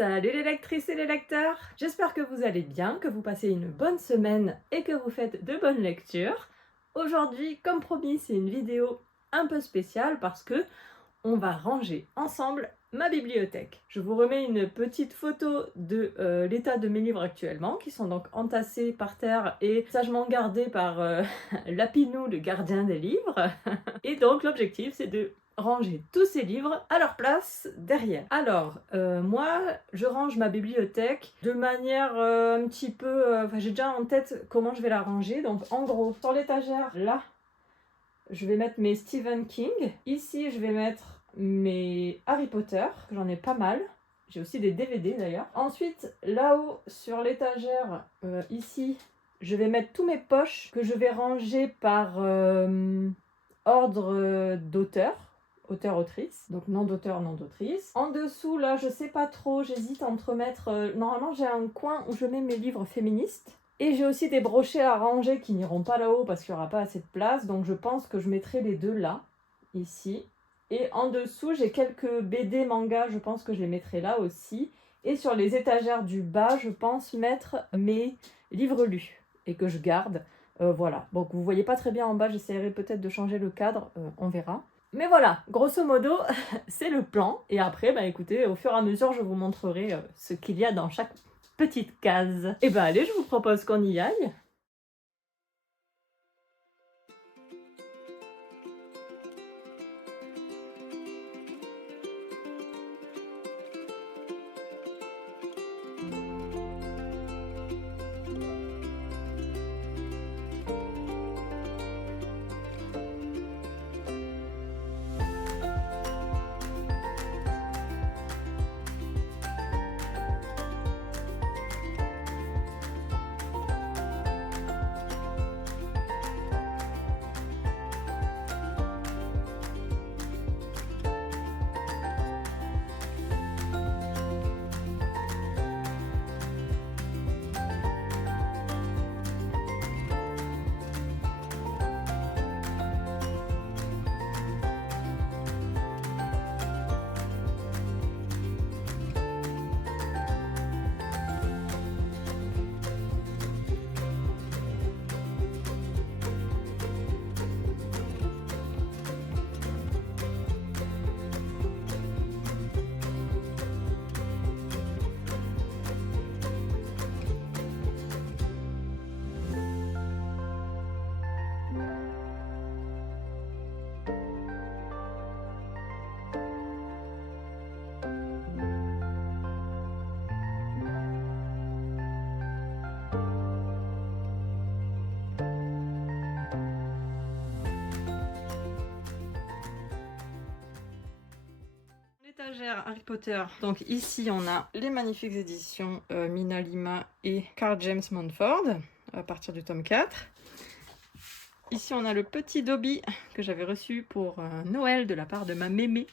Salut les lectrices et les lecteurs! J'espère que vous allez bien, que vous passez une bonne semaine et que vous faites de bonnes lectures. Aujourd'hui, comme promis, c'est une vidéo un peu spéciale parce que on va ranger ensemble ma bibliothèque. Je vous remets une petite photo de l'état de mes livres actuellement, qui sont donc entassés par terre et sagement gardés par Lapinou, le gardien des livres. Et donc l'objectif, c'est de ranger tous ces livres à leur place derrière. Alors, moi, je range ma bibliothèque de manière un petit peu... j'ai déjà en tête comment je vais la ranger. Donc, en gros, sur l'étagère, là, je vais mettre mes Stephen King. Ici, je vais mettre mes Harry Potter, j'en ai pas mal. J'ai aussi des DVD d'ailleurs. Ensuite, là-haut, sur l'étagère, ici, je vais mettre tous mes poches que je vais ranger par ordre d'auteur. Auteur-autrice, donc nom d'auteur, nom d'autrice. En dessous, là, je sais pas trop, j'hésite entre mettre... normalement, j'ai un coin où je mets mes livres féministes. Et j'ai aussi des brochets à ranger qui n'iront pas là-haut parce qu'il n'y aura pas assez de place. Donc je pense que je mettrai les deux là, ici. Et en dessous, j'ai quelques BD manga, je pense que je les mettrai là aussi. Et sur les étagères du bas, je pense mettre mes livres lus et que je garde. Voilà, donc vous voyez pas très bien en bas, j'essaierai peut-être de changer le cadre, on verra. Mais voilà, grosso modo, c'est le plan. Et après, bah écoutez, au fur et à mesure, je vous montrerai ce qu'il y a dans chaque petite case. Et bah allez, je vous propose qu'on y aille. Étagère Harry Potter. Donc ici on a les magnifiques éditions Mina Lima et Carl James Montford à partir du tome 4. Ici on a le petit Dobby que j'avais reçu pour Noël de la part de ma mémé.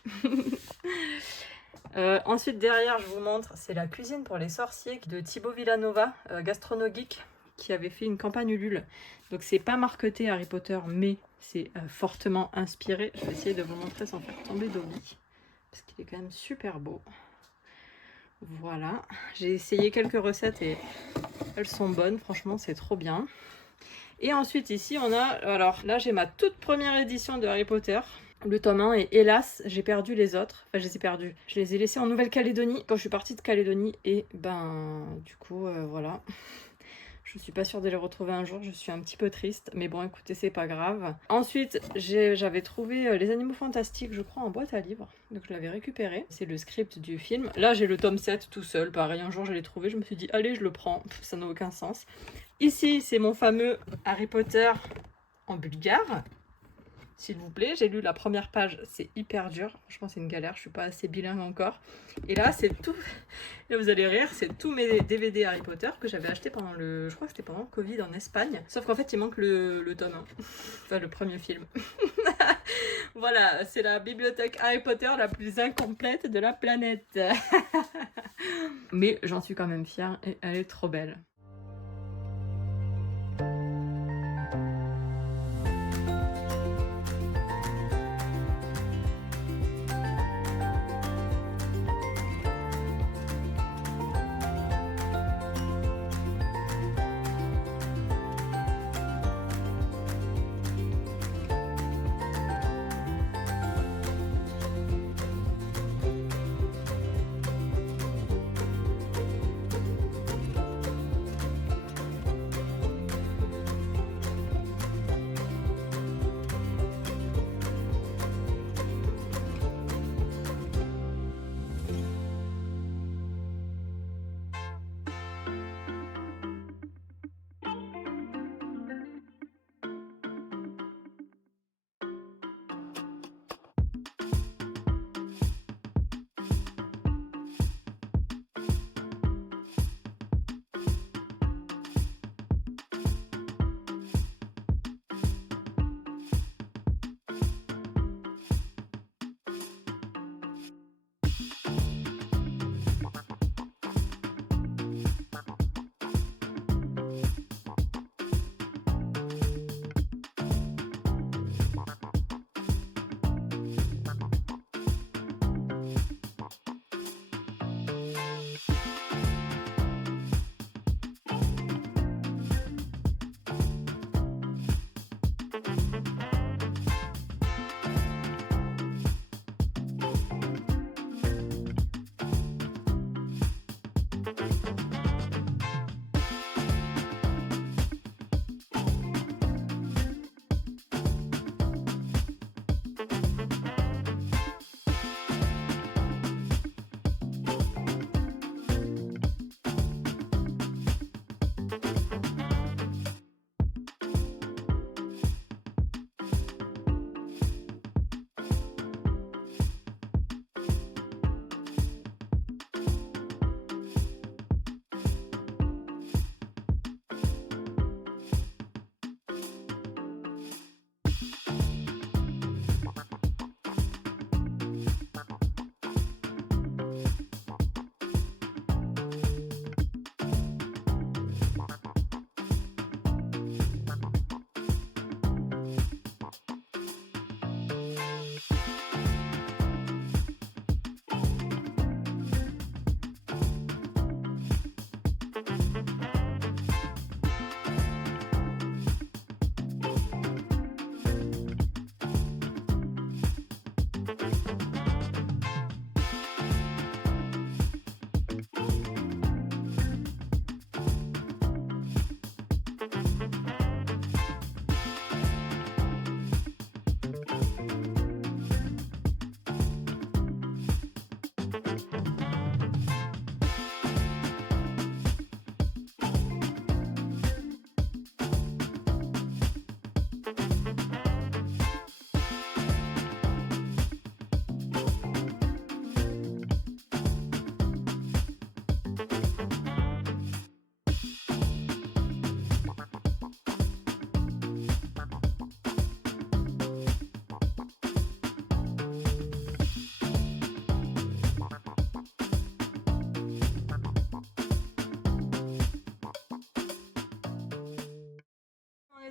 Ensuite derrière je vous montre, c'est la cuisine pour les sorciers de Thibaut Villanova, Gastronogeek, qui avait fait une campagne Ulule. Donc c'est pas marqueté Harry Potter mais c'est fortement inspiré. Je vais essayer de vous montrer sans faire tomber Dobby, parce qu'il est quand même super beau. Voilà, j'ai essayé quelques recettes et elles sont bonnes, franchement c'est trop bien. Et ensuite ici on a, alors là j'ai ma toute première édition de Harry Potter, le tome 1, et hélas j'ai perdu les autres, enfin je les ai perdus. Je les ai laissés en Nouvelle-Calédonie quand je suis partie de Calédonie et ben du coup voilà. Je suis pas sûre de les retrouver un jour, je suis un petit peu triste, mais bon écoutez c'est pas grave. Ensuite j'avais trouvé Les Animaux Fantastiques, je crois en boîte à livres, donc je l'avais récupéré. C'est le script du film. Là j'ai le tome 7 tout seul, pareil, un jour je l'ai trouvé, je me suis dit allez je le prends, ça n'a aucun sens. Ici c'est mon fameux Harry Potter en bulgare. S'il vous plaît, j'ai lu la première page, c'est hyper dur, franchement c'est une galère, je suis pas assez bilingue encore. Et là c'est tout, là vous allez rire, c'est tous mes DVD Harry Potter que j'avais acheté pendant je crois que c'était pendant le Covid en Espagne. Sauf qu'en fait il manque le tome 1, enfin le premier film. Voilà, c'est la bibliothèque Harry Potter la plus incomplète de la planète. Mais j'en suis quand même fière et elle est trop belle.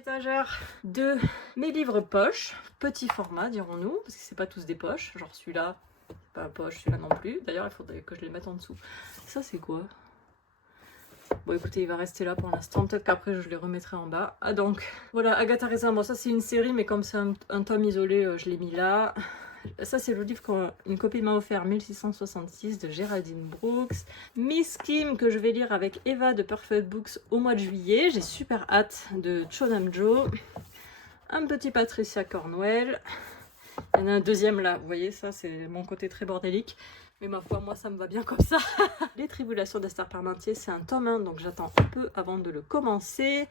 étagère de mes livres poche, petit format dirons-nous, parce que c'est pas tous des poches, genre celui-là, pas un poche, celui-là non plus. D'ailleurs il faudrait que je les mette en dessous. Ça c'est quoi? Bon écoutez, il va rester là pour l'instant, peut-être qu'après je les remettrai en bas. Ah donc, voilà, Agatha Raisin, bon ça c'est une série, mais comme c'est un tome isolé, je l'ai mis là. Ça c'est le livre qu'une copine m'a offert, 1666 de Geraldine Brooks. Miss Kim que je vais lire avec Eva de Perfect Books au mois de juillet. J'ai super hâte de Chodam Joe. Un petit Patricia Cornwell. Il y en a un deuxième là, vous voyez ça c'est mon côté très bordélique. Mais ma foi, moi ça me va bien comme ça. Les Tribulations d'Esther Parmentier, c'est un tome 1, donc j'attends un peu avant de le commencer.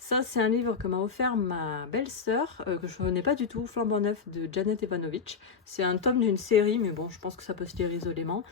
Ça, c'est un livre que m'a offert ma belle-sœur, que je n'ai pas du tout, Flambant Neuf de Janet Evanovich. C'est un tome d'une série, mais bon, je pense que ça peut se lire isolément.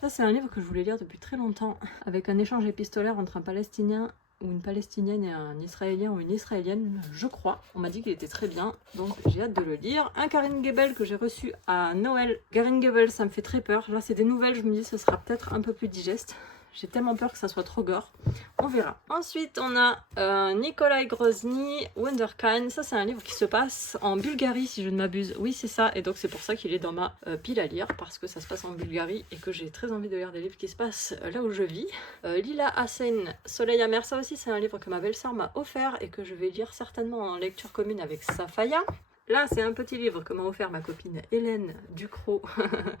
Ça, c'est un livre que je voulais lire depuis très longtemps, avec un échange épistolaire entre un Palestinien ou une Palestinienne et un Israélien ou une Israélienne, je crois. On m'a dit qu'il était très bien, donc j'ai hâte de le lire. Un Karine Gebel que j'ai reçu à Noël. Karine Gebel, ça me fait très peur. Là, c'est des nouvelles, je me dis que ce sera peut-être un peu plus digeste. J'ai tellement peur que ça soit trop gore. On verra. Ensuite, on a Nikolai Grozny, Wonderkind. Ça, c'est un livre qui se passe en Bulgarie, si je ne m'abuse. Oui, c'est ça. Et donc, c'est pour ça qu'il est dans ma pile à lire, parce que ça se passe en Bulgarie et que j'ai très envie de lire des livres qui se passent là où je vis. Lila Hassen, Soleil amer. Ça aussi, c'est un livre que ma belle-sœur m'a offert et que je vais lire certainement en lecture commune avec Safaya. Là, c'est un petit livre que m'a offert ma copine Hélène Ducrot,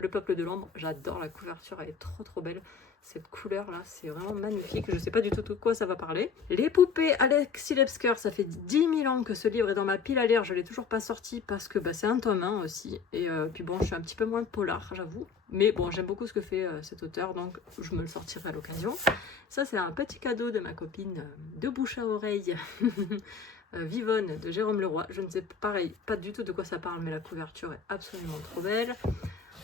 Le Peuple de l'Ombre. J'adore la couverture, elle est trop belle. Cette couleur là, c'est vraiment magnifique. Je sais pas du tout de quoi ça va parler. Les poupées Alexis Lebsker, ça fait 10 000 ans que ce livre est dans ma pile à lire. Je l'ai toujours pas sorti parce que c'est un tome 1 aussi. Et puis bon, je suis un petit peu moins de polar, j'avoue. Mais bon, j'aime beaucoup ce que fait cet auteur, donc je me le sortirai à l'occasion. Ça, c'est un petit cadeau de ma copine de bouche à oreille. Vivonne de Jérôme Leroy. Je ne sais pareil, pas du tout de quoi ça parle, mais la couverture est absolument trop belle.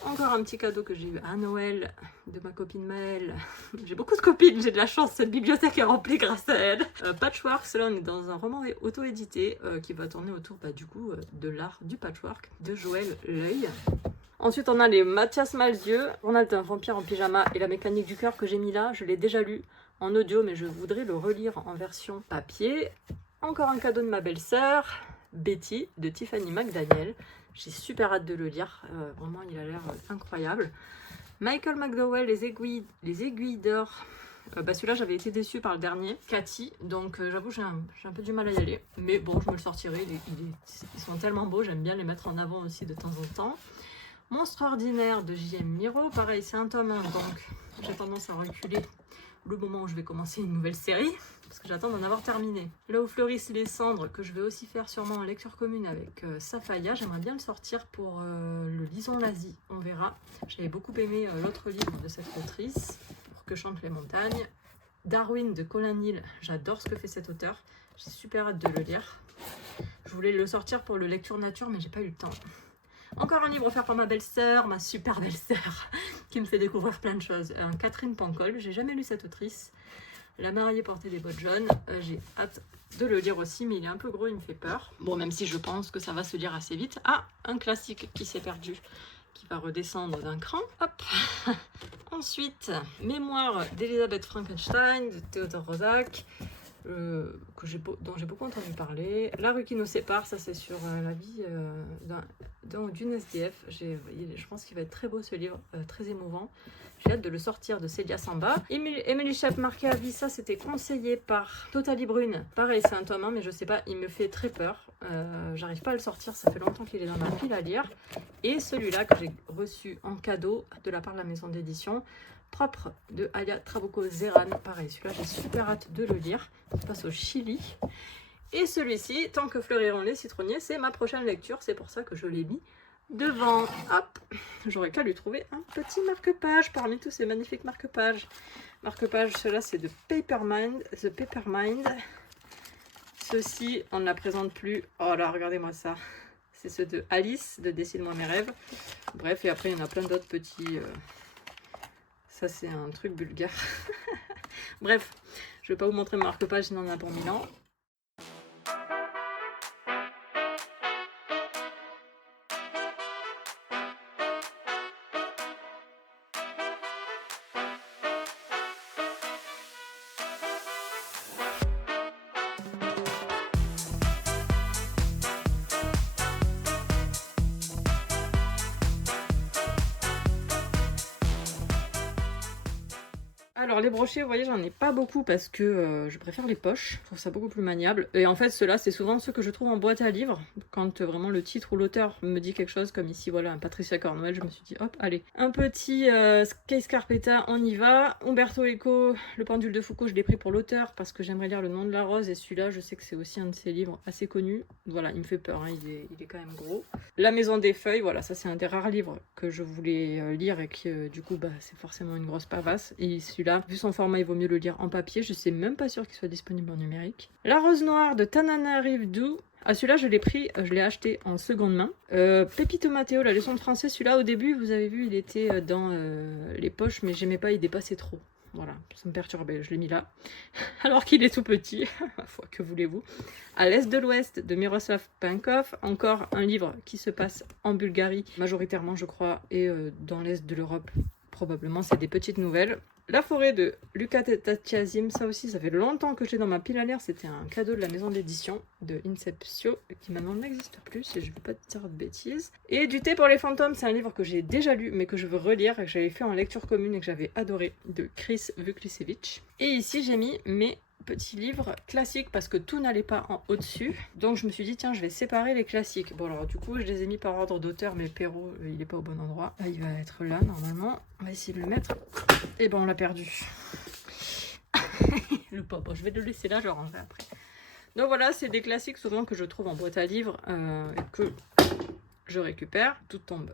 Encore un petit cadeau que j'ai eu à Noël de ma copine Maëlle. J'ai beaucoup de copines, j'ai de la chance, cette bibliothèque est remplie grâce à elle. Patchwork, cela on est dans un roman auto-édité qui va tourner autour du coup de l'art du patchwork de Joël L'Œil. Ensuite on a les Mathias Malzieu, Journal d'un vampire en pyjama et la mécanique du cœur que j'ai mis là. Je l'ai déjà lu en audio mais je voudrais le relire en version papier. Encore un cadeau de ma belle-sœur, Betty de Tiffany McDaniel. J'ai super hâte de le lire, vraiment il a l'air incroyable. Michael McDowell, Les aiguilles d'or. Celui-là j'avais été déçue par le dernier, Cathy, donc j'avoue j'ai un peu du mal à y aller. Mais bon, je me le sortirai, ils sont tellement beaux, j'aime bien les mettre en avant aussi de temps en temps. Monstre ordinaire de J.M. Miro, pareil c'est un tome 1, donc j'ai tendance à reculer le moment où je vais commencer une nouvelle série, parce que j'attends d'en avoir terminé. Là où fleurissent les cendres, que je vais aussi faire sûrement en lecture commune avec Safaya, j'aimerais bien le sortir pour le Lison l'Asie, on verra. J'avais beaucoup aimé l'autre livre de cette autrice, Pour que chantent les montagnes. Darwin de Colin Neal, j'adore ce que fait cet auteur, j'ai super hâte de le lire. Je voulais le sortir pour le lecture nature, mais j'ai pas eu le temps. Encore un livre offert par ma belle-sœur, ma super belle-sœur, qui me fait découvrir plein de choses. Catherine Pancol, j'ai jamais lu cette autrice. La mariée portait des bottes jaunes, j'ai hâte de le lire aussi, mais il est un peu gros, il me fait peur. Bon, même si je pense que ça va se lire assez vite. Ah, un classique qui s'est perdu, qui va redescendre d'un cran. Hop. Ensuite, Mémoire d'Elisabeth Frankenstein, de Théodore Roszak. Dont j'ai beaucoup entendu parler. La rue qui nous sépare, ça c'est sur la vie d'une SDF. Je pense qu'il va être très beau ce livre, très émouvant. J'ai hâte de le sortir de Célia Samba. Emily Chap marqué à vie, ça c'était conseillé par Totalie Brune. Pareil, c'est un tome 1, mais je sais pas, il me fait très peur. J'arrive pas à le sortir, ça fait longtemps qu'il est dans ma pile à lire. Et celui-là que j'ai reçu en cadeau de la part de la maison d'édition, Propre de Aya Trabuco Zeran. Pareil, celui-là j'ai super hâte de le lire. Ça se passe au Chili. Et celui-ci, Tant que fleuriront les citronniers, c'est ma prochaine lecture. C'est pour ça que je l'ai mis devant. Hop, j'aurais qu'à lui trouver un petit marque-page parmi tous ces magnifiques marque-pages. Marque-page, ceux-là c'est de Papermind, The Papermind. Ceux-ci, on ne la présente plus. Oh là, regardez-moi ça. C'est ceux de Alice, de Dessine-moi mes rêves. Bref, et après il y en a plein d'autres petits... Ça c'est un truc bulgare. Bref, je vais pas vous montrer mon marque-page, il en a pour 1000 ans. Alors les brochets, vous voyez, j'en ai pas beaucoup parce que je préfère les poches. Je trouve ça beaucoup plus maniable. Et en fait, ceux-là, c'est souvent ceux que je trouve en boîte à livres. Quand vraiment le titre ou l'auteur me dit quelque chose, comme ici, voilà, un Patricia Cornwell, je me suis dit, hop, allez. Un petit Case Carpetta, on y va. Umberto Eco, Le pendule de Foucault, je l'ai pris pour l'auteur parce que j'aimerais lire Le nom de la rose. Et celui-là, je sais que c'est aussi un de ses livres assez connus. Voilà, il me fait peur, hein, il est quand même gros. La Maison des Feuilles, voilà, ça c'est un des rares livres que je voulais lire et qui, du coup, bah, c'est forcément une grosse pavasse. Et celui-là, vu son format, il vaut mieux le lire en papier. Je sais même pas sûr qu'il soit disponible en numérique. La Rose Noire de Tananarive. Ah, celui-là, je l'ai pris, je l'ai acheté en seconde main. Pepito Matteo, la leçon de français, celui-là, au début, vous avez vu, il était dans les poches, mais j'aimais pas, il dépassait trop. Voilà, ça me perturbait, je l'ai mis là. Alors qu'il est tout petit, ma foi, que voulez-vous. À l'Est de l'Ouest de Miroslav Penkov, encore un livre qui se passe en Bulgarie, majoritairement, je crois, et dans l'Est de l'Europe, probablement, c'est des petites nouvelles. La forêt de Luca Tatiazim, ça aussi, ça fait longtemps que j'ai dans ma pile à lire. C'était un cadeau de la maison d'édition de Inceptio, qui maintenant n'existe plus, et je ne vais pas te dire de bêtises. Et Du thé pour les fantômes, c'est un livre que j'ai déjà lu, mais que je veux relire, et que j'avais fait en lecture commune, et que j'avais adoré, de Chris Vuklisevich. Et ici, j'ai mis mes petits livres classiques, parce que tout n'allait pas en au-dessus. Donc je me suis dit, tiens, je vais séparer les classiques. Bon, alors du coup, je les ai mis par ordre d'auteur, mais Perrault, il n'est pas au bon endroit. Là, il va être là, normalement. On va essayer de le mettre. Et ben, on l'a perdu. Le pauvre. Bon, je vais le laisser là, je le rangerai après. Donc voilà, c'est des classiques souvent que je trouve en boîte à livres et que je récupère. Tout tombe.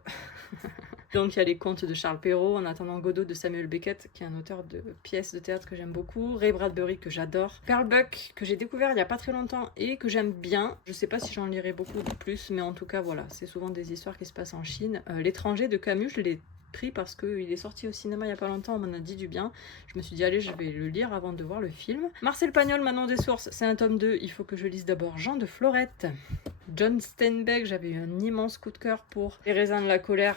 Donc il y a les contes de Charles Perrault, En attendant Godot de Samuel Beckett, qui est un auteur de pièces de théâtre que j'aime beaucoup, Ray Bradbury que j'adore, Pearl Buck que j'ai découvert il n'y a pas très longtemps et que j'aime bien. Je sais pas si j'en lirai beaucoup plus, mais en tout cas voilà, c'est souvent des histoires qui se passent en Chine. L'étranger de Camus, je l'ai pris parce qu'il est sorti au cinéma il n'y a pas longtemps, on m'en a dit du bien. Je me suis dit allez, je vais le lire avant de voir le film. Marcel Pagnol, Manon des Sources, c'est un tome 2, il faut que je lise d'abord Jean de Florette. John Steinbeck, j'avais eu un immense coup de cœur pour Les raisins de la colère.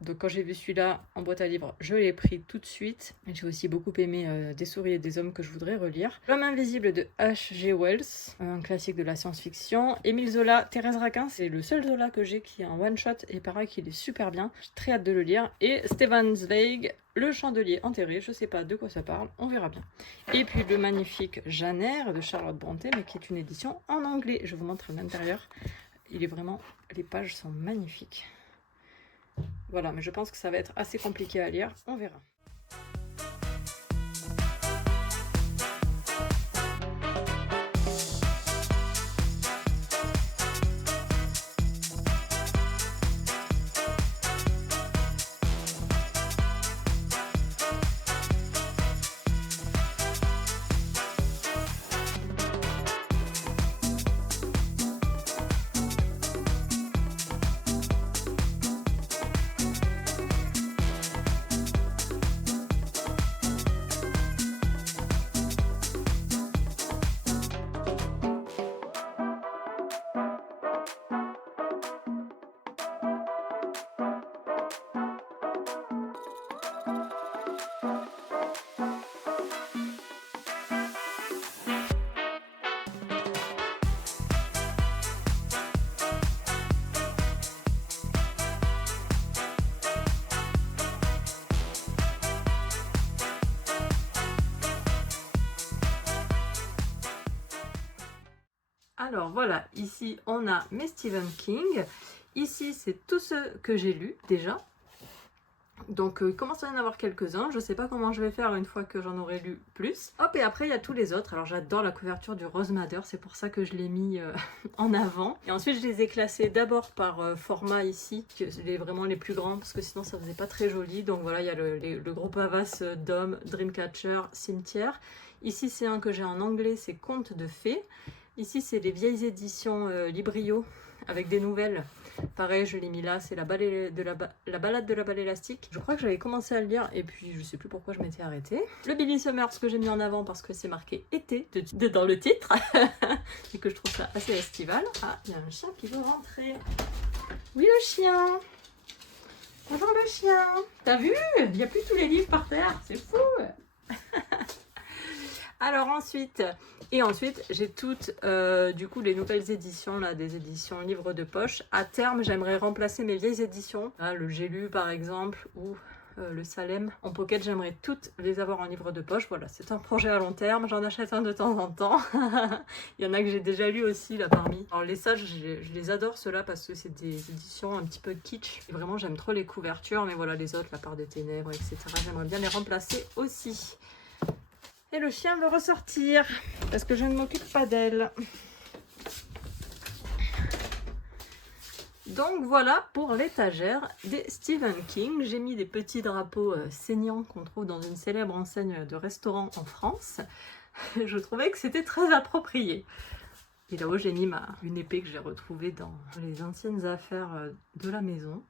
Donc quand j'ai vu celui-là en boîte à livres, je l'ai pris tout de suite. J'ai aussi beaucoup aimé Des souris et des hommes que je voudrais relire. L'homme invisible de H.G. Wells, un classique de la science-fiction. Émile Zola, Thérèse Raquin, c'est le seul Zola que j'ai qui est en one-shot et pareil qu'il est super bien. J'ai très hâte de le lire. Et Stefan Zweig, Le chandelier enterré, je sais pas de quoi ça parle, on verra bien. Et puis le magnifique Janer de Charlotte Brontë, mais qui est une édition en anglais. Je vous montre l'intérieur. Il est vraiment, les pages sont magnifiques. Voilà, mais je pense que ça va être assez compliqué à lire, on verra. Alors voilà, ici on a mes Stephen King. Ici c'est tous ceux que j'ai lus déjà. Donc il commence à y en avoir quelques-uns. Je ne sais pas comment je vais faire une fois que j'en aurai lu plus. Hop, et après il y a tous les autres. Alors j'adore la couverture du Rose Madder, c'est pour ça que je l'ai mis en avant. Et ensuite je les ai classés d'abord par format ici, vraiment les plus grands, parce que sinon ça faisait pas très joli. Donc voilà, il y a le gros pavasse d'hommes, Dreamcatcher, Cimetière. Ici c'est un que j'ai en anglais, c'est Contes de fées. Ici, c'est les vieilles éditions Librio avec des nouvelles. Pareil, je l'ai mis là, c'est la balade de la balle élastique. Je crois que j'avais commencé à le lire et puis je sais plus pourquoi je m'étais arrêtée. Le Billy Summers que j'ai mis en avant parce que c'est marqué été dans le titre et que je trouve ça assez estival. Ah, il y a un chien qui veut rentrer. Oui, le chien. Bonjour le chien. T'as vu? Il n'y a plus tous les livres par terre, c'est fou. Alors ensuite j'ai toutes du coup les nouvelles éditions là, des éditions livres de poche. À terme j'aimerais remplacer mes vieilles éditions, là, le J'ai lu par exemple, ou le Salem en pocket. J'aimerais toutes les avoir en livre de poche. Voilà, c'est un projet à long terme. J'en achète un de temps en temps. Il y en a que j'ai déjà lu aussi là parmi. Alors les sages, je les adore ceux-là parce que c'est des éditions un petit peu kitsch. Et vraiment, j'aime trop les couvertures. Mais voilà, les autres, La Part des Ténèbres, etc. J'aimerais bien les remplacer aussi. Et le chien veut ressortir parce que je ne m'occupe pas d'elle. Donc voilà pour l'étagère des Stephen King. J'ai mis des petits drapeaux saignants qu'on trouve dans une célèbre enseigne de restaurant en France. Je trouvais que c'était très approprié. Et là-haut j'ai mis une épée que j'ai retrouvée dans les anciennes affaires de la maison.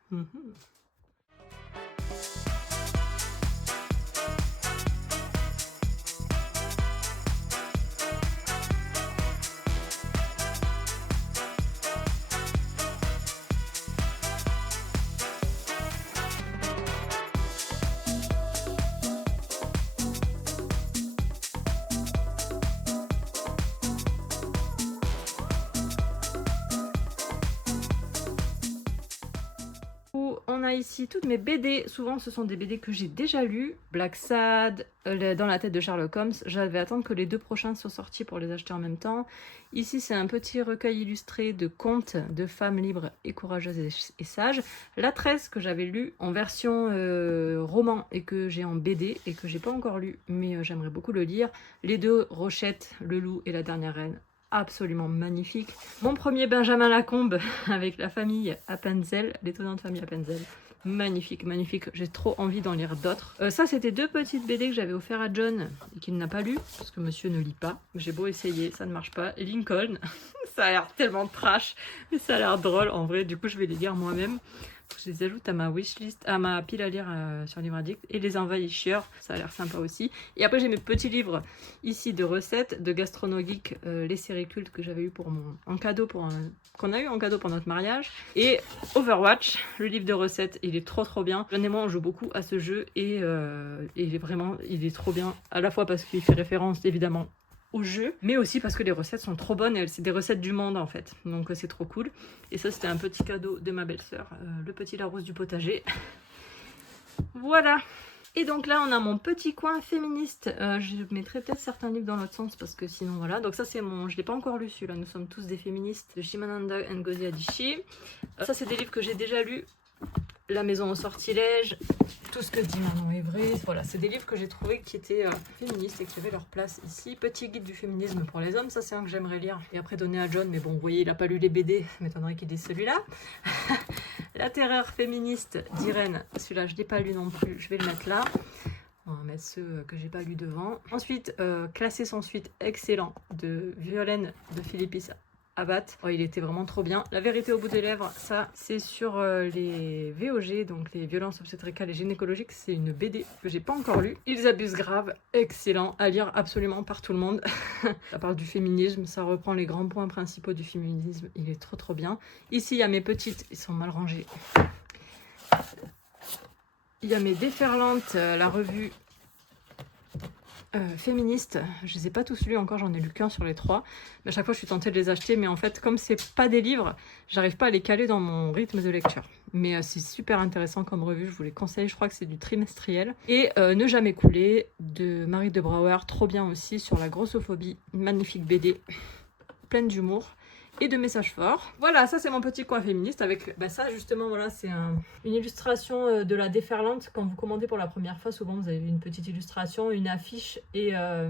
On a ici toutes mes BD, souvent ce sont des BD que j'ai déjà lus. Black Sad, Dans la tête de Sherlock Holmes, j'avais attendre que les 2 prochains soient sortis pour les acheter en même temps. Ici c'est un petit recueil illustré de contes de femmes libres et courageuses et sages. La 13 que j'avais lu en version roman et que j'ai en BD et que j'ai pas encore lu mais j'aimerais beaucoup le lire. Les 2 Rochette, le loup et la dernière reine. Absolument magnifique. Mon premier Benjamin Lacombe avec la famille Appenzell, l'étonnante famille Appenzell. Magnifique, magnifique. J'ai trop envie d'en lire d'autres. Ça, c'était 2 petites BD que j'avais offert à John et qu'il n'a pas lu parce que monsieur ne lit pas. J'ai beau essayer, ça ne marche pas. Et Lincoln, ça a l'air tellement trash, mais ça a l'air drôle en vrai. Du coup, je vais les lire moi-même. Je les ajoute à ma wishlist, à ma pile à lire sur Livre Addict. Et Les Envahisseurs, ça a l'air sympa aussi. Et après j'ai mes petits livres ici de recettes de Gastronogeek, les séries cultes que j'avais eu en cadeau qu'on a eu en cadeau pour notre mariage. Et Overwatch, le livre de recettes, il est trop bien. John et moi on joue beaucoup à ce jeu et il est trop bien. À la fois parce qu'il fait référence évidemment au jeu, mais aussi parce que les recettes sont trop bonnes et c'est des recettes du monde en fait, donc c'est trop cool. Et ça c'était un petit cadeau de ma belle-sœur, le petit Larousse du potager. Voilà. Et donc là on a mon petit coin féministe. Je mettrai peut-être certains livres dans l'autre sens parce que sinon voilà. Donc ça c'est je l'ai pas encore lu celui-là, Nous sommes tous des féministes de Chimamanda Ngozi Adichie. Ça c'est des livres que j'ai déjà lus. La maison au sortilège, Tout ce que dit Manon Evry. Voilà, c'est des livres que j'ai trouvé qui étaient féministes et qui avaient leur place ici. Petit guide du féminisme pour les hommes, ça c'est un que j'aimerais lire et après donner à John, mais bon, vous voyez, il n'a pas lu les BD, ça m'étonnerait qu'il lise celui-là. La terreur féministe d'Irène, celui-là je ne l'ai pas lu non plus, je vais le mettre là. On va mettre ceux que j'ai pas lu devant. Ensuite, Classé sans suite, excellent, de Violaine de Philippis Abbat. Oh, il était vraiment trop bien. La vérité au bout des lèvres, ça c'est sur les VOG, donc les violences obstétricales et gynécologiques. C'est une BD que j'ai pas encore lue. Ils abusent grave, excellent, à lire absolument par tout le monde. Ça parle du féminisme, ça reprend les grands points principaux du féminisme. Il est trop bien. Ici il y a mes petites, ils sont mal rangés. Il y a mes déferlantes, la revue féministes. Je les ai pas tous lus encore, j'en ai lu qu'un sur les 3. Mais à chaque fois je suis tentée de les acheter, mais en fait comme c'est pas des livres, j'arrive pas à les caler dans mon rythme de lecture. Mais c'est super intéressant comme revue, je vous les conseille, je crois que c'est du trimestriel. Et Ne jamais couler de Marie de Brouwer, trop bien aussi, sur la grossophobie, une magnifique BD, pleine d'humour et de messages forts. Voilà, ça c'est mon petit coin féministe avec ça justement, voilà, c'est une illustration de la déferlante. Quand vous commandez pour la première fois, souvent vous avez une petite illustration, une affiche et un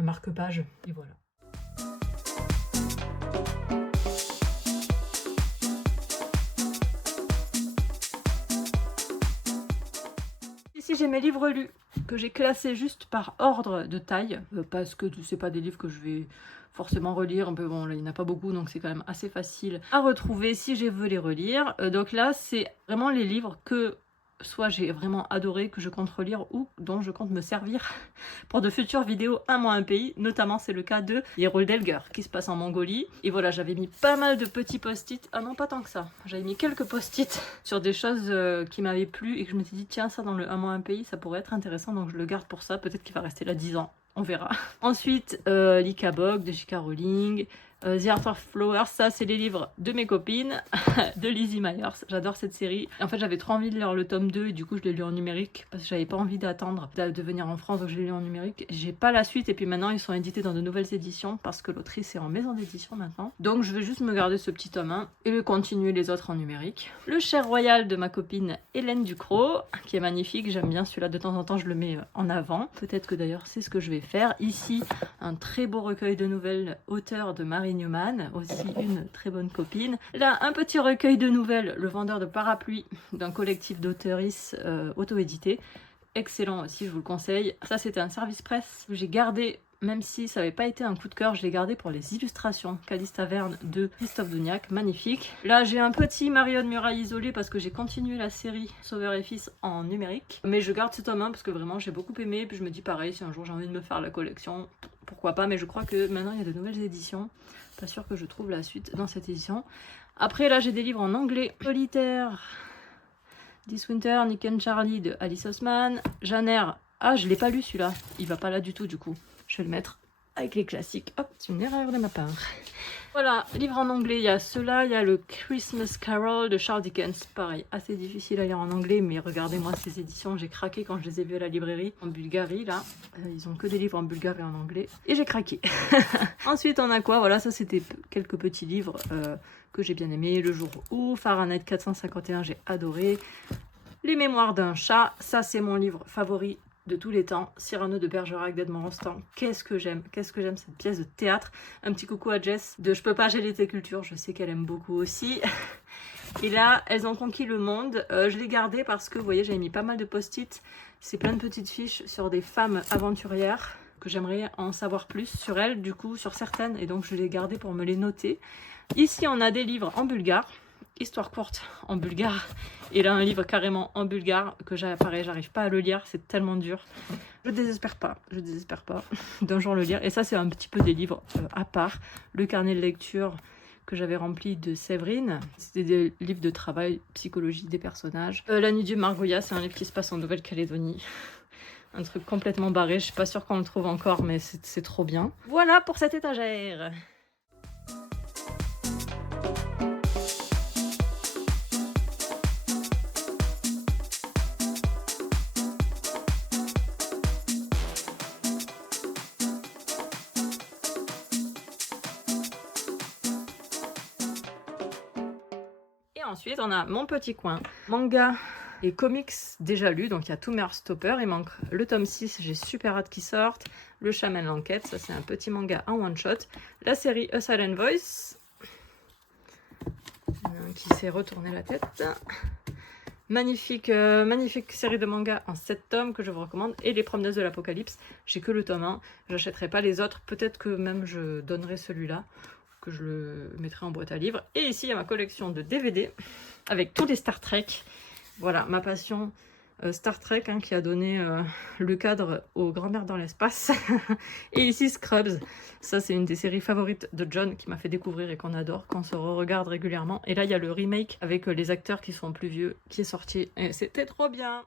marque-page. Et voilà. Ici j'ai mes livres lus que j'ai classés juste par ordre de taille parce que c'est pas des livres que je vais forcément relire, un peu bon là il n'y en a pas beaucoup donc c'est quand même assez facile à retrouver si je veux les relire. Donc là c'est vraiment les livres que soit j'ai vraiment adoré, que je compte relire ou dont je compte me servir pour de futures vidéos Un mois un pays, notamment c'est le cas de Hérold Elger qui se passe en Mongolie. Et voilà, j'avais mis pas mal de petits post-it, ah non pas tant que ça, j'avais mis quelques post-it sur des choses qui m'avaient plu et que je me suis dit tiens ça dans le Un mois un pays ça pourrait être intéressant donc je le garde pour ça, peut-être qu'il va rester là 10 ans. On verra. Ensuite, Lika Bog de J.K. Rowling, The Art of Flowers, ça c'est les livres de mes copines, de Lizzie Myers. J'adore cette série. En fait j'avais trop envie de lire le tome 2 et du coup je l'ai lu en numérique parce que j'avais pas envie d'attendre de venir en France, donc je l'ai lu en numérique. J'ai pas la suite et puis maintenant ils sont édités dans de nouvelles éditions parce que l'autrice est en maison d'édition maintenant. Donc je vais juste me garder ce petit tome 1 et continuer les autres en numérique. Le Cher Royal de ma copine Hélène Ducrot, qui est magnifique, j'aime bien celui-là, de temps en temps je le mets en avant. Peut-être que d'ailleurs c'est ce que je vais faire. Ici, un très beau recueil de nouvelles auteur de Marie Newman, aussi une très bonne copine. Là, un petit recueil de nouvelles, Le Vendeur de Parapluies, d'un collectif d'auteuristes auto-édité. Excellent aussi, je vous le conseille. Ça, c'était un service presse que j'ai gardé, même si ça n'avait pas été un coup de cœur, je l'ai gardé pour les illustrations. Calice Taverne de Christophe Dougnac, magnifique. Là, j'ai un petit Marion Muraille isolé parce que j'ai continué la série Sauveur et Fils en numérique. Mais je garde ce tome 1 parce que vraiment, j'ai beaucoup aimé. Puis je me dis pareil, si un jour j'ai envie de me faire la collection, pourquoi pas. Mais je crois que maintenant, il y a de nouvelles éditions. Pas sûr que je trouve la suite dans cette édition. Après, là, j'ai des livres en anglais. Solitaire, This Winter, Nick and Charlie de Alice Oseman. Janer, ah, je l'ai pas lu celui-là. Il va pas là du tout, du coup. Je vais le mettre avec les classiques. Hop, c'est une erreur de ma part. Voilà, livre en anglais, il y a ceux-là, il y a le Christmas Carol de Charles Dickens. Pareil, assez difficile à lire en anglais, mais regardez-moi ces éditions, j'ai craqué quand je les ai vues à la librairie en Bulgarie, là. Ils ont que des livres en bulgare et en anglais, et j'ai craqué. Ensuite, on a quoi? Voilà, ça c'était quelques petits livres que j'ai bien aimés. Le jour où, Fahrenheit 451, j'ai adoré. Les mémoires d'un chat, ça c'est mon livre favori de tous les temps. Cyrano de Bergerac d'Edmond Rostand. Qu'est-ce que j'aime cette pièce de théâtre. Un petit coucou à Jess de Je peux pas gérer tes cultures, je sais qu'elle aime beaucoup aussi. Et là, elles ont conquis le monde. Je l'ai gardé parce que, vous voyez, j'avais mis pas mal de post-it. C'est plein de petites fiches sur des femmes aventurières que j'aimerais en savoir plus sur elles, du coup, sur certaines. Et donc, je l'ai gardé pour me les noter. Ici, on a des livres en bulgare. Histoire courte en bulgare. Et là, un livre carrément en bulgare que pareil, j'arrive pas à le lire, c'est tellement dur. Je désespère pas d'un jour le lire. Et ça, c'est un petit peu des livres à part. Le carnet de lecture que j'avais rempli de Séverine. C'était des livres de travail, psychologie des personnages. La nuit du Margouillat, c'est un livre qui se passe en Nouvelle-Calédonie. Un truc complètement barré, je suis pas sûre qu'on le trouve encore, mais c'est trop bien. Voilà pour cette étagère. Ensuite, on a mon petit coin manga et comics déjà lus. Donc, il y a tout Stopper. Il manque le tome 6. J'ai super hâte qu'il sorte. Le Chaman l'enquête. Ça, c'est un petit manga en one-shot. La série A Silent Voice. Qui s'est retourné la tête. Magnifique série de manga en 7 tomes que je vous recommande. Et Les Promeneuses de l'Apocalypse. J'ai que le tome 1. J'achèterai pas les autres. Peut-être que même je donnerai celui-là, que je le mettrai en boîte à livres. Et ici, il y a ma collection de DVD avec tous les Star Trek. Voilà, ma passion Star Trek qui a donné le cadre aux Grand-mères dans l'espace. Et ici, Scrubs. Ça, c'est une des séries favorites de John qui m'a fait découvrir et qu'on adore, qu'on se re-regarde régulièrement. Et là, il y a le remake avec les acteurs qui sont plus vieux qui est sorti. Et c'était trop bien.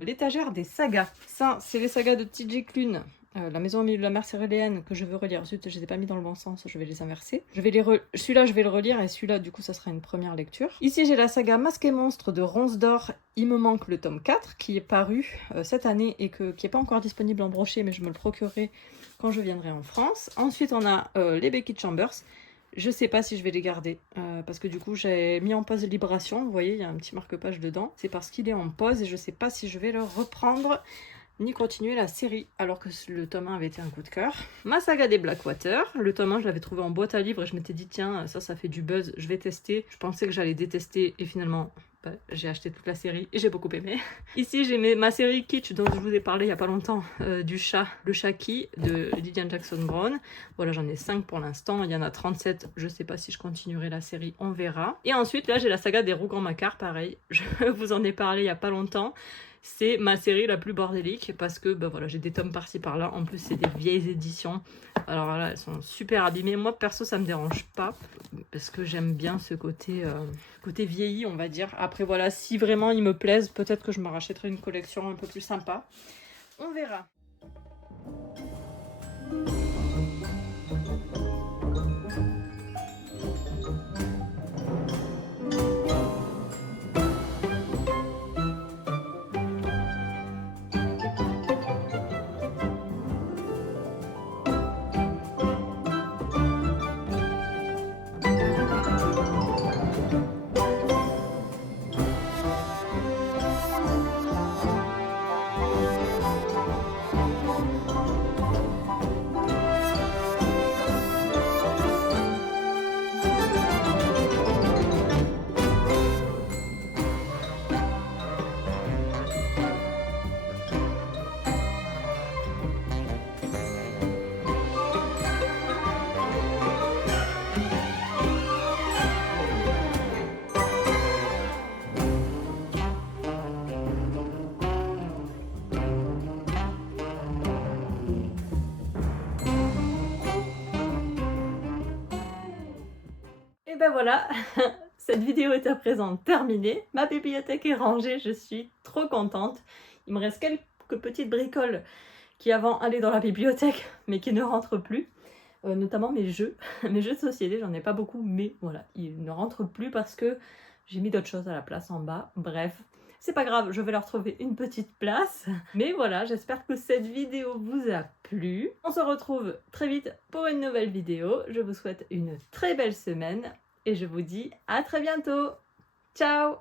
L'étagère des sagas. Ça, c'est les sagas de TJ Klune. La maison au milieu de la mer céréalienne que je veux relire. Zut, je les ai pas mis dans le bon sens, je vais les inverser. Celui-là, je vais le relire et celui-là, du coup, ça sera une première lecture. Ici, j'ai la saga Masque et Monstre de Ronsdor. Il me manque le tome 4 qui est paru cette année et qui n'est pas encore disponible en brochet, mais je me le procurerai quand je viendrai en France. Ensuite, on a les Beckett Chambers. Je sais pas si je vais les garder parce que du coup j'ai mis en pause Libération, vous voyez il y a un petit marque-page dedans, c'est parce qu'il est en pause et je sais pas si je vais le reprendre ni continuer la série alors que le tome 1 avait été un coup de cœur. Ma saga des Blackwater, le tome 1 je l'avais trouvé en boîte à livres et je m'étais dit tiens ça fait du buzz, je vais tester. Je pensais que j'allais détester et finalement j'ai acheté toute la série et j'ai beaucoup aimé. Ici j'ai ma série Kitsch dont je vous ai parlé il y a pas longtemps, du chat, le Chucky de Lillian Jackson Brown. Voilà, j'en ai 5 pour l'instant, il y en a 37, je sais pas si je continuerai la série, on verra. Et ensuite là j'ai la saga des Rougon-Macquart, pareil, je vous en ai parlé il y a pas longtemps. c'est ma série la plus bordélique parce que bah voilà, j'ai des tomes par-ci par-là. En plus, c'est des vieilles éditions. Alors là, elles sont super abîmées. Moi, perso, ça me dérange pas parce que j'aime bien ce côté, côté vieilli, on va dire. Après, voilà, si vraiment ils me plaisent, peut-être que je me rachèterai une collection un peu plus sympa. On verra. Et ben voilà, cette vidéo est à présent terminée. Ma bibliothèque est rangée, je suis trop contente. Il me reste quelques petites bricoles qui avant allaient dans la bibliothèque, mais qui ne rentrent plus. Notamment mes jeux. Mes jeux de société, j'en ai pas beaucoup, mais voilà, ils ne rentrent plus parce que j'ai mis d'autres choses à la place en bas. Bref, c'est pas grave, je vais leur trouver une petite place. Mais voilà, j'espère que cette vidéo vous a plu. On se retrouve très vite pour une nouvelle vidéo. Je vous souhaite une très belle semaine et je vous dis à très bientôt. Ciao!